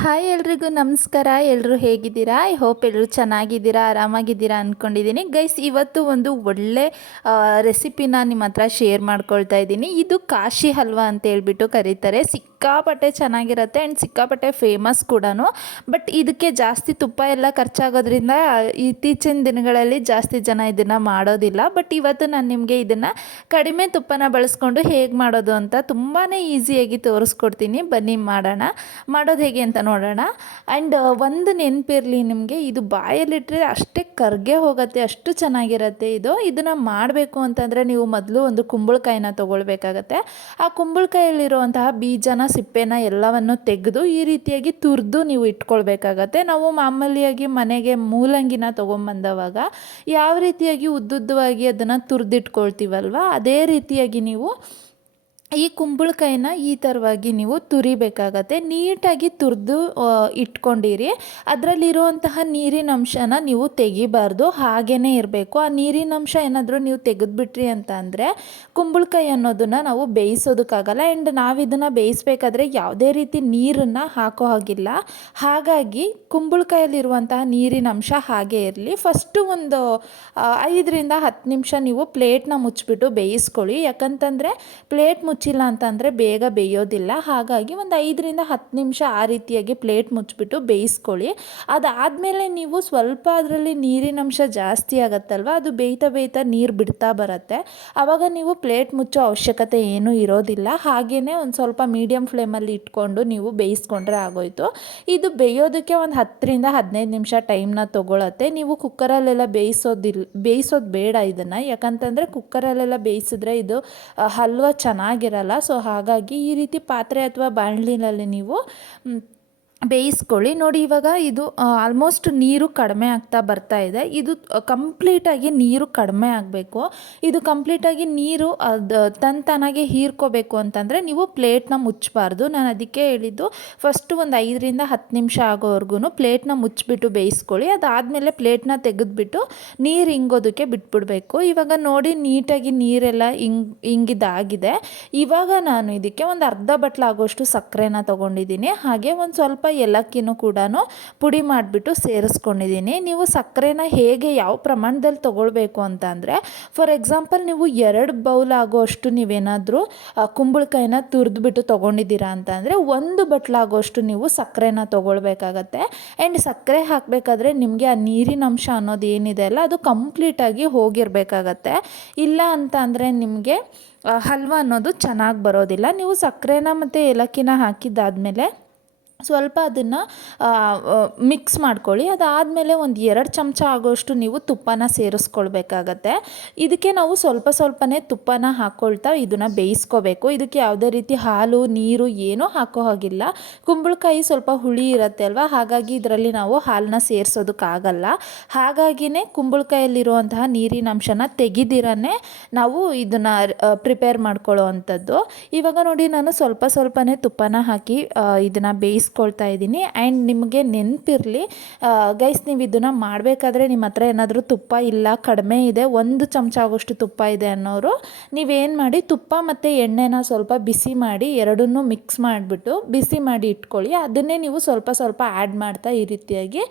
Hi ಎಲ್ರಿಗೂ ನಮಸ್ಕಾರ. ಎಲ್ಲರೂ ಹೇಗಿದ್ದೀರಾ? ಐ ಹೋಪ್ ಎಲ್ಲರೂ ಚೆನ್ನಾಗಿದ್ದೀರಾ, ಆರಾಮಾಗಿದ್ದೀರಾ ಅಂದ್ಕೊಂಡಿದ್ದೀನಿ ಗೈಸ್, ಇವತ್ತು ಒಂದು ಒಳ್ಳೆ ರೆಸಿಪಿನ ನಿಮ್ಮ ಹತ್ರ ಶೇರ್ ಮಾಡ್ಕೊಳ್ತಾ ಇದ್ದೀನಿ. ಇದು ಕಾಶಿ ಹಲ್ವಾ ಅಂತ ಹೇಳ್ಬಿಟ್ಟು ಕರೀತಾರೆ. ಸಿಕ್ಕಾಪಟ್ಟೆ ಚೆನ್ನಾಗಿರುತ್ತೆ ಆ್ಯಂಡ್ ಸಿಕ್ಕಾಪಟ್ಟೆ ಫೇಮಸ್ ಕೂಡ ಬಟ್ ಇದಕ್ಕೆ ಜಾಸ್ತಿ ತುಪ್ಪ ಎಲ್ಲ ಖರ್ಚಾಗೋದ್ರಿಂದ ಇತ್ತೀಚಿನ ದಿನಗಳಲ್ಲಿ ಜಾಸ್ತಿ ಜನ ಇದನ್ನು ಮಾಡೋದಿಲ್ಲ. ಬಟ್ ಇವತ್ತು ನಾನು ನಿಮಗೆ ಇದನ್ನು ಕಡಿಮೆ ತುಪ್ಪನ ಬಳಸ್ಕೊಂಡು ಹೇಗೆ ಮಾಡೋದು ಅಂತ ತುಂಬಾ ಈಸಿಯಾಗಿ ತೋರಿಸ್ಕೊಡ್ತೀನಿ. ಬನ್ನಿ ಮಾಡೋಣ. ಮಾಡೋದು ಹೇಗೆ ಅಂತ ನೋಡೋಣ. ಆ್ಯಂಡ್ ಒಂದು ನೆನಪಿರಲಿ ನಿಮಗೆ, ಇದು ಬಾಯಲ್ಲಿಟ್ಟರೆ ಅಷ್ಟೇ ಕರ್ಗೆ ಹೋಗುತ್ತೆ, ಅಷ್ಟು ಚೆನ್ನಾಗಿರುತ್ತೆ ಇದು. ಇದನ್ನು ಮಾಡಬೇಕು ಅಂತಂದರೆ ನೀವು ಮೊದಲು ಒಂದು ಕುಂಬಳಕಾಯಿನ ತೊಗೊಳ್ಬೇಕಾಗತ್ತೆ. ಆ ಕುಂಬಳಕಾಯಲ್ಲಿರುವಂತಹ ಬೀಜನ ಸಿಪ್ಪೆನ ಎಲ್ಲವನ್ನು ತೆಗೆದು ಈ ರೀತಿಯಾಗಿ ತುರಿದು ನೀವು ಇಟ್ಕೊಳ್ಬೇಕಾಗತ್ತೆ. ನಾವು ಮಾಮೂಲಿಯಾಗಿ ಮನೆಗೆ ಮೂಲಂಗಿನ ತೊಗೊಂಬಂದವಾಗ ಯಾವ ರೀತಿಯಾಗಿ ಉದ್ದುದ್ದವಾಗಿ ಅದನ್ನು ತುರಿದಿಟ್ಕೊಳ್ತೀವಲ್ವ? ಅದೇ ರೀತಿಯಾಗಿ ನೀವು ಈ ಕುಂಬಳಕಾಯಿನ ಈ ಥರವಾಗಿ ನೀವು ತುರಿಬೇಕಾಗತ್ತೆ. ನೀಟಾಗಿ ತುರಿದು ಇಟ್ಕೊಂಡಿರಿ. ಅದರಲ್ಲಿರುವಂತಹ ನೀರಿನ ಅಂಶನ ನೀವು ತೆಗಿಬಾರ್ದು. ಹಾಗೇ ಇರಬೇಕು. ಆ ನೀರಿನ ಅಂಶ ಏನಾದರೂ ನೀವು ತೆಗೆದುಬಿಟ್ರಿ ಅಂತ ಅಂದರೆ ಕುಂಬಳಕಾಯಿ ಅನ್ನೋದನ್ನು ನಾವು ಬೇಯಿಸೋದಕ್ಕಾಗಲ್ಲ. ಆ್ಯಂಡ್ ನಾವು ಇದನ್ನು ಬೇಯಿಸ್ಬೇಕಾದ್ರೆ ಯಾವುದೇ ರೀತಿ ನೀರನ್ನು ಹಾಕೋ ಹಾಗಿಲ್ಲ. ಹಾಗಾಗಿ ಕುಂಬಳಕಾಯಲ್ಲಿರುವಂತಹ ನೀರಿನ ಅಂಶ ಹಾಗೇ ಇರಲಿ. ಫಸ್ಟು ಒಂದು ಐದರಿಂದ ಹತ್ತು ನಿಮಿಷ ನೀವು ಪ್ಲೇಟ್ನ ಮುಚ್ಚಿಬಿಟ್ಟು ಬೇಯಿಸ್ಕೊಳ್ಳಿ. ಯಾಕಂತಂದರೆ ಪ್ಲೇಟ್ ಮುಚ್ಚಿಲ್ಲ ಅಂತಂದರೆ ಬೇಗ ಬೇಯೋದಿಲ್ಲ. ಹಾಗಾಗಿ ಒಂದು ಐದರಿಂದ ಹತ್ತು ನಿಮಿಷ ಆ ರೀತಿಯಾಗಿ ಪ್ಲೇಟ್ ಮುಚ್ಚಿಬಿಟ್ಟು ಬೇಯಿಸ್ಕೊಳ್ಳಿ. ಅದಾದಮೇಲೆ ನೀವು ಸ್ವಲ್ಪ ಅದರಲ್ಲಿ ನೀರಿನ ಅಂಶ ಜಾಸ್ತಿ ಆಗುತ್ತಲ್ವ, ಅದು ಬೇಯ್ತಾ ಬೇಯ್ತಾ ನೀರು ಬಿಡ್ತಾ ಬರುತ್ತೆ. ಆವಾಗ ನೀವು ಪ್ಲೇಟ್ ಮುಚ್ಚೋ ಅವಶ್ಯಕತೆ ಏನೂ ಇರೋದಿಲ್ಲ. ಹಾಗೇ ಒಂದು ಸ್ವಲ್ಪ ಮೀಡಿಯಮ್ ಫ್ಲೇಮಲ್ಲಿ ಇಟ್ಕೊಂಡು ನೀವು ಬೇಯಿಸ್ಕೊಂಡ್ರೆ ಆಗೋಯ್ತು. ಇದು ಬೇಯೋದಕ್ಕೆ ಒಂದು ಹತ್ತರಿಂದ ಹದಿನೈದು ನಿಮಿಷ ಟೈಮ್ನ ತೊಗೊಳತ್ತೆ. ನೀವು ಕುಕ್ಕರಲ್ಲೆಲ್ಲ ಬೇಯಿಸೋದಿಲ್, ಬೇಯಿಸೋದು ಬೇಡ ಇದನ್ನು. ಯಾಕಂತಂದರೆ ಕುಕ್ಕರಲ್ಲೆಲ್ಲ ಬೇಯಿಸಿದ್ರೆ ಇದು ಹಲ್ವ ಚೆನ್ನಾಗಿ ಆಗಿರಲ್ಲ. ಸೊ ಹಾಗಾಗಿ ಈ ರೀತಿ ಪಾತ್ರೆ ಅಥವಾ ಬಾಣಲಿನಲ್ಲಿ ನೀವು ಬೇಯಿಸ್ಕೊಳ್ಳಿ. ನೋಡಿ, ಇವಾಗ ಇದು ಆಲ್ಮೋಸ್ಟ್ ನೀರು ಕಡಿಮೆ ಆಗ್ತಾ ಬರ್ತಾ ಇದೆ. ಇದು ಕಂಪ್ಲೀಟಾಗಿ ನೀರು ಕಡಿಮೆ ಆಗಬೇಕು. ಇದು ಕಂಪ್ಲೀಟಾಗಿ ನೀರು, ಅದು, ತನ್ ತಾನಾಗೆ ಹೀರ್ಕೋಬೇಕು ಅಂತಂದರೆ ನೀವು ಪ್ಲೇಟ್ನ ಮುಚ್ಚಬಾರ್ದು. ನಾನು ಅದಕ್ಕೆ ಹೇಳಿದ್ದು ಫಸ್ಟು ಒಂದು ಐದರಿಂದ ಹತ್ತು ನಿಮಿಷ ಆಗೋವರೆಗೂ ಪ್ಲೇಟ್ನ ಮುಚ್ಚಿಬಿಟ್ಟು ಬೇಯಿಸ್ಕೊಳ್ಳಿ. ಅದಾದಮೇಲೆ ಪ್ಲೇಟ್ನ ತೆಗೆದುಬಿಟ್ಟು ನೀರು ಹಿಂಗೋದಕ್ಕೆ ಬಿಟ್ಬಿಡಬೇಕು. ಇವಾಗ ನೋಡಿ, ನೀಟಾಗಿ ನೀರೆಲ್ಲ ಹಿಂಗ್ ಹಿಂಗಿದಾಗಿದೆ ಇವಾಗ ನಾನು ಇದಕ್ಕೆ ಒಂದು ಅರ್ಧ ಬಟ್ಲಾಗೋಷ್ಟು ಸಕ್ಕರೆನ ತೊಗೊಂಡಿದ್ದೀನಿ. ಹಾಗೆ ಒಂದು ಸ್ವಲ್ಪ ಏಲಕ್ಕಿನೂ ಕೂಡ ಪುಡಿ ಮಾಡಿಬಿಟ್ಟು ಸೇರಿಸ್ಕೊಂಡಿದ್ದೀನಿ. ನೀವು ಸಕ್ಕರೆನ ಹೇಗೆ ಯಾವ ಪ್ರಮಾಣದಲ್ಲಿ ತೊಗೊಳ್ಬೇಕು ಅಂತ ಅಂದರೆ ಫಾರ್ ಎಕ್ಸಾಂಪಲ್ ನೀವು ಎರಡು ಬೌಲ್ ಆಗೋಷ್ಟು ನೀವೇನಾದರೂ ಕುಂಬಳಕಾಯಿನ ತುರಿದ್ಬಿಟ್ಟು ತೊಗೊಂಡಿದ್ದೀರಾ ಅಂತ ಅಂದರೆ, ಒಂದು ಬಟ್ಲಾಗೋಷ್ಟು ನೀವು ಸಕ್ಕರೆನ ತೊಗೊಳ್ಬೇಕಾಗತ್ತೆ. ಆ್ಯಂಡ್ ಸಕ್ಕರೆ ಹಾಕಬೇಕಾದ್ರೆ ನಿಮಗೆ ಆ ನೀರಿನ ಅಂಶ ಅನ್ನೋದು ಏನಿದೆ ಅಲ್ಲ, ಅದು ಕಂಪ್ಲೀಟಾಗಿ ಹೋಗಿರಬೇಕಾಗತ್ತೆ. ಇಲ್ಲ ಅಂತ ಅಂದರೆ ನಿಮಗೆ ಹಲ್ವಾ ಅನ್ನೋದು ಚೆನ್ನಾಗಿ ಬರೋದಿಲ್ಲ. ನೀವು ಸಕ್ಕರೆನ ಮತ್ತು ಏಲಕ್ಕಿನ ಹಾಕಿದ್ದಾದಮೇಲೆ ಸ್ವಲ್ಪ ಅದನ್ನು ಮಿಕ್ಸ್ ಮಾಡ್ಕೊಳ್ಳಿ. ಅದಾದಮೇಲೆ ಒಂದು ಎರಡು ಚಮಚ ಆಗೋಷ್ಟು ನೀವು ತುಪ್ಪನ ಸೇರಿಸ್ಕೊಳ್ಬೇಕಾಗತ್ತೆ. ಇದಕ್ಕೆ ನಾವು ಸ್ವಲ್ಪ ಸ್ವಲ್ಪನೇ ತುಪ್ಪನ ಹಾಕ್ಕೊಳ್ತಾ ಇದನ್ನು ಬೇಯಿಸ್ಕೋಬೇಕು. ಇದಕ್ಕೆ ಯಾವುದೇ ರೀತಿ ಹಾಲು, ನೀರು ಏನೂ ಹಾಕೋ ಹಾಗಿಲ್ಲ. ಕುಂಬಳಕಾಯಿ ಸ್ವಲ್ಪ ಹುಳಿ ಇರುತ್ತೆ ಅಲ್ವಾ? ಹಾಗಾಗಿ ಇದರಲ್ಲಿ ನಾವು ಹಾಲನ್ನ ಸೇರಿಸೋದಕ್ಕಾಗಲ್ಲ. ಹಾಗಾಗಿನೇ ಕುಂಬಳಕಾಯಲ್ಲಿರುವಂತಹ ನೀರಿನ ಅಂಶನ ತೆಗೆದಿರನೇ ನಾವು ಇದನ್ನು ಪ್ರಿಪೇರ್ ಮಾಡ್ಕೊಳ್ಳೋ ಅಂಥದ್ದು ಇವಾಗ ನೋಡಿ, ನಾನು ಸ್ವಲ್ಪ ಸ್ವಲ್ಪನೇ ತುಪ್ಪನ ಹಾಕಿ ಇದನ್ನು ಬೇಯಿಸ್ ಬೇಯಿಸ್ಕೊಳ್ತಾ ಇದ್ದೀನಿ. ಆ್ಯಂಡ್ ನಿಮಗೆ ನೆನಪಿರಲಿ ಗೈಸ್ ನೀವು ಇದನ್ನು ಮಾಡಬೇಕಾದ್ರೆ ನಿಮ್ಮ ಹತ್ರ ಏನಾದರೂ ತುಪ್ಪ ಇಲ್ಲ, ಕಡಿಮೆ ಇದೆ, ಒಂದು ಚಮಚ ಆಗೋಷ್ಟು ತುಪ್ಪ ಇದೆ ಅನ್ನೋರು ನೀವೇನು ಮಾಡಿ, ತುಪ್ಪ ಮತ್ತು ಎಣ್ಣೆನ ಸ್ವಲ್ಪ ಬಿಸಿ ಮಾಡಿ ಎರಡನ್ನೂ ಮಿಕ್ಸ್ ಮಾಡಿಬಿಟ್ಟು ಬಿಸಿ ಮಾಡಿ ಇಟ್ಕೊಳ್ಳಿ. ಅದನ್ನೇ ನೀವು ಸ್ವಲ್ಪ ಸ್ವಲ್ಪ ಆ್ಯಡ್ ಮಾಡ್ತಾ ಈ ರೀತಿಯಾಗಿ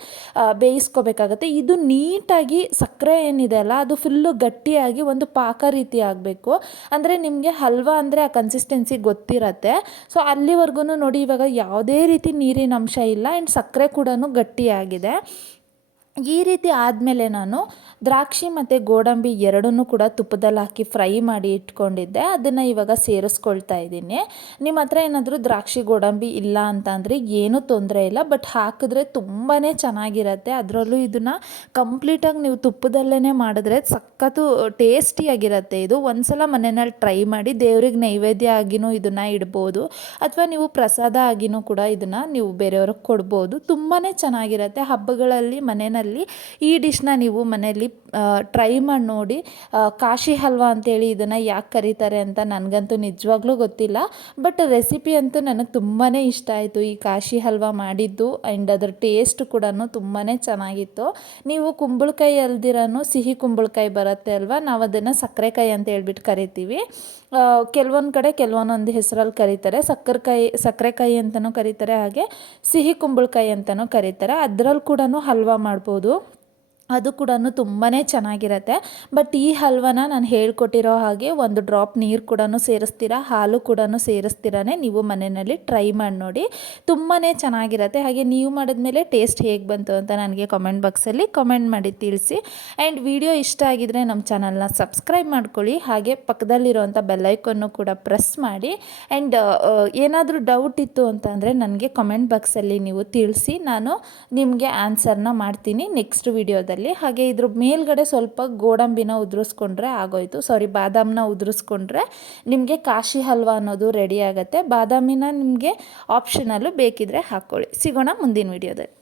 ಬೇಯಿಸ್ಕೋಬೇಕಾಗತ್ತೆ. ಇದು ನೀಟಾಗಿ ಸಕ್ಕರೆ ಏನಿದೆ ಅಲ್ಲ, ಅದು ಫುಲ್ಲು ಗಟ್ಟಿಯಾಗಿ ಒಂದು ಪಾಕ ರೀತಿ ಆಗಬೇಕು. ಅಂದರೆ ನಿಮಗೆ ಹಲ್ವಾ ಅಂದರೆ ಆ ಕನ್ಸಿಸ್ಟೆನ್ಸಿ ಗೊತ್ತಿರತ್ತೆ. ಸೊ ಅಲ್ಲಿವರೆಗೂ ನೋಡಿ ಇವಾಗ ಯಾವುದೇ ರೀತಿ ನೀರಿನ ಅಂಶ ಇಲ್ಲ ಆ್ಯಂಡ್ ಸಕ್ಕರೆ ಕೂಡ ಗಟ್ಟಿಯಾಗಿದೆ. ಈ ರೀತಿ ಆದಮೇಲೆ ನಾನು ದ್ರಾಕ್ಷಿ ಮತ್ತು ಗೋಡಂಬಿ ಎರಡನ್ನೂ ಕೂಡ ತುಪ್ಪದಲ್ಲಿ ಹಾಕಿ ಫ್ರೈ ಮಾಡಿ ಇಟ್ಕೊಂಡಿದ್ದೆ. ಅದನ್ನು ಇವಾಗ ಸೇರಿಸ್ಕೊಳ್ತಾ ಇದ್ದೀನಿ. ನಿಮ್ಮ ಹತ್ರ ಏನಾದರೂ ದ್ರಾಕ್ಷಿ, ಗೋಡಂಬಿ ಇಲ್ಲ ಅಂತಂದರೆ ಏನೂ ತೊಂದರೆ ಇಲ್ಲ. ಬಟ್ ಹಾಕಿದ್ರೆ ತುಂಬಾ ಚೆನ್ನಾಗಿರತ್ತೆ. ಅದರಲ್ಲೂ ಇದನ್ನು ಕಂಪ್ಲೀಟಾಗಿ ನೀವು ತುಪ್ಪದಲ್ಲೇ ಮಾಡಿದ್ರೆ ಸಖತ್ತು ಟೇಸ್ಟಿಯಾಗಿರುತ್ತೆ ಇದು ಒಂದು ಸಲ ಮನೆಯಲ್ಲಿ ಟ್ರೈ ಮಾಡಿ ದೇವ್ರಿಗೆ ನೈವೇದ್ಯ ಆಗಿನೂ ಇದನ್ನು ಇಡ್ಬೋದು. ಅಥವಾ ನೀವು ಪ್ರಸಾದ ಆಗಿನೂ ಕೂಡ ಇದನ್ನು ನೀವು ಬೇರೆಯವ್ರಿಗೆ ಕೊಡ್ಬೋದು. ತುಂಬಾ ಚೆನ್ನಾಗಿರುತ್ತೆ. ಹಬ್ಬಗಳಲ್ಲಿ ಮನೆಯಲ್ಲಿ ಈ ಡಿಶ್ನ ನೀವು ಮನೆಯಲ್ಲಿ ಟ್ರೈ ಮಾಡಿ ನೋಡಿ ಕಾಶಿ ಹಲ್ವಾ ಅಂತೇಳಿ ಇದನ್ನು ಯಾಕೆ ಕರೀತಾರೆ ಅಂತ ನನಗಂತೂ ನಿಜವಾಗ್ಲೂ ಗೊತ್ತಿಲ್ಲ. ಬಟ್ ರೆಸಿಪಿ ಅಂತೂ ನನಗೆ ತುಂಬಾ ಇಷ್ಟ ಆಯಿತು ಈ ಕಾಶಿ ಹಲ್ವಾ ಮಾಡಿದ್ದು ಆ್ಯಂಡ್ ಅದರ ಟೇಸ್ಟ್ ಕೂಡ ತುಂಬಾ ಚೆನ್ನಾಗಿತ್ತು. ನೀವು ಕುಂಬಳಕಾಯಿ ಅಲ್ದಿರೋ ಸಿಹಿ ಕುಂಬಳಕಾಯಿ ಬರುತ್ತೆ ಅಲ್ವಾ? ನಾವು ಅದನ್ನು ಸಕ್ಕರೆಕಾಯಿ ಅಂತ ಹೇಳ್ಬಿಟ್ಟು ಕರಿತೀವಿ. ಕೆಲವೊಂದು ಕಡೆ ಕೆಲವೊಂದೊಂದು ಹೆಸರಲ್ಲಿ ಕರೀತಾರೆ. ಸಕ್ಕರೆಕಾಯಿ ಸಕ್ಕರೆಕಾಯಿ ಅಂತಲೂ ಕರೀತಾರೆ, ಹಾಗೆ ಸಿಹಿ ಕುಂಬಳಕಾಯಿ ಅಂತಲೂ ಕರೀತಾರೆ. ಅದರಲ್ಲಿ ಕೂಡ ಹಲ್ವಾ ಮಾಡ್ಬೋದು. ಮಾಡ್ಬೋದು. ಅದು ಕೂಡ ತುಂಬಾ ಚೆನ್ನಾಗಿರತ್ತೆ. ಬಟ್ ಈ ಹಲ್ವನ ನಾನು ಹೇಳ್ಕೊಟ್ಟಿರೋ ಹಾಗೆ ಒಂದು ಡ್ರಾಪ್ ನೀರು ಕೂಡ ಸೇರಿಸ್ತೀರಾ, ಹಾಲು ಕೂಡ ಸೇರಿಸ್ತೀರಾನೆ ನೀವು ಮನೆಯಲ್ಲಿ ಟ್ರೈ ಮಾಡಿ ನೋಡಿ. ತುಂಬಾ ಚೆನ್ನಾಗಿರತ್ತೆ. ಹಾಗೆ ನೀವು ಮಾಡಿದ್ಮೇಲೆ ಟೇಸ್ಟ್ ಹೇಗೆ ಬಂತು ಅಂತ ನನಗೆ ಕಾಮೆಂಟ್ ಬಾಕ್ಸಲ್ಲಿ ಕಾಮೆಂಟ್ ಮಾಡಿ ತಿಳಿಸಿ. ಆ್ಯಂಡ್ ವಿಡಿಯೋ ಇಷ್ಟ ಆಗಿದ್ರೆ ನಮ್ಮ ಚಾನಲ್ನ ಸಬ್ಸ್ಕ್ರೈಬ್ ಮಾಡ್ಕೊಳ್ಳಿ. ಹಾಗೆ ಪಕ್ಕದಲ್ಲಿರುವಂಥ ಬೆಲ್ಲೈಕನ್ನು ಕೂಡ ಪ್ರೆಸ್ ಮಾಡಿ. ಆ್ಯಂಡ್ ಏನಾದರೂ ಡೌಟ್ ಇತ್ತು ಅಂತಂದರೆ ನನಗೆ ಕಾಮೆಂಟ್ ಬಾಕ್ಸಲ್ಲಿ ನೀವು ತಿಳಿಸಿ. ನಾನು ನಿಮಗೆ ಆನ್ಸರ್ನ ಮಾಡ್ತೀನಿ ನೆಕ್ಸ್ಟ್ ವಿಡಿಯೋದಲ್ಲಿ ಹಾಗೆ ಇದ್ರ ಮೇಲ್ಗಡೆ ಸ್ವಲ್ಪ ಗೋಡಂಬಿನ ಉದುರಿಸ್ಕೊಂಡ್ರೆ ಆಗೋಯ್ತು. ಸಾರಿ ಬಾದಾಮಿನ ಉದುರಿಸ್ಕೊಂಡ್ರೆ ನಿಮಗೆ ಕಾಶಿ ಹಲ್ವಾ ಅನ್ನೋದು ರೆಡಿ ಆಗುತ್ತೆ. ಬಾದಾಮಿನ ನಿಮಗೆ ಆಪ್ಷನಲ್ಲೂ ಬೇಕಿದ್ರೆ ಹಾಕ್ಕೊಳ್ಳಿ. ಸಿಗೋಣ ಮುಂದಿನ ವಿಡಿಯೋದಲ್ಲಿ